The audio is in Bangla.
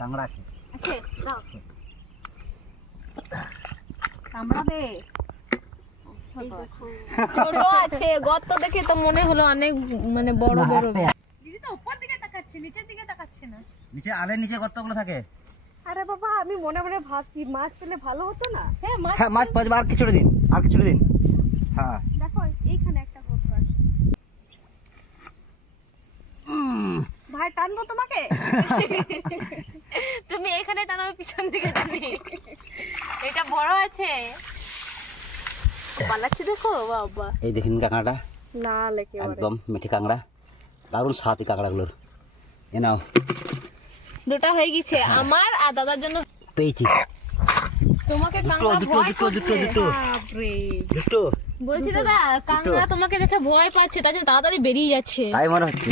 কাঁকড়া আছে। আছে দাও কামড়াবে ছোট আছে গর্ত দেখে তো মনে হলো অনেক মানে বড় বড়। দিদি তো উপর দিকে তাকাচ্ছে নিচের দিকে তাকাচ্ছে না। নিচে আলের নিচে গর্তগুলো থাকে। আরে বাবা আমি মনে মনে ভাবছি মাছ পেলে ভালো হতো না। হ্যাঁ মাছ হ্যাঁ মাছ পাওয়া যাবে, আর কিছুটা দিন, আর কিছুটা দিন। হ্যাঁ দেখো এইখানে একটা গর্ত আছে। ভাই টানবো তোমাকে? তুমি এখানে টানো আমি পিছন দিকে টানি। এটা বড় আছে পালাচ্ছে দেখো বাবা। এই দেখেন কাঁকড়াটা লাল একেবারে একদম মিঠি কাঁকড়া, দারুণ স্বাদ এই কাঁকড়াগুলোর। এ নাও দুটো হয়ে গেছে আমার আর দাদার জন্য পেয়েছি। তোমাকে দুটো, কাঁকড়া দুটো, ভয় দুটো, করছে। দুটো। বাপরে দুটো বলছি দাদা কাঁকড়া তোমাকে দেখে ভয় পাচ্ছে তার জন্য তাড়াতাড়ি বেরিয়ে যাচ্ছে। তাই মনে হচ্ছে।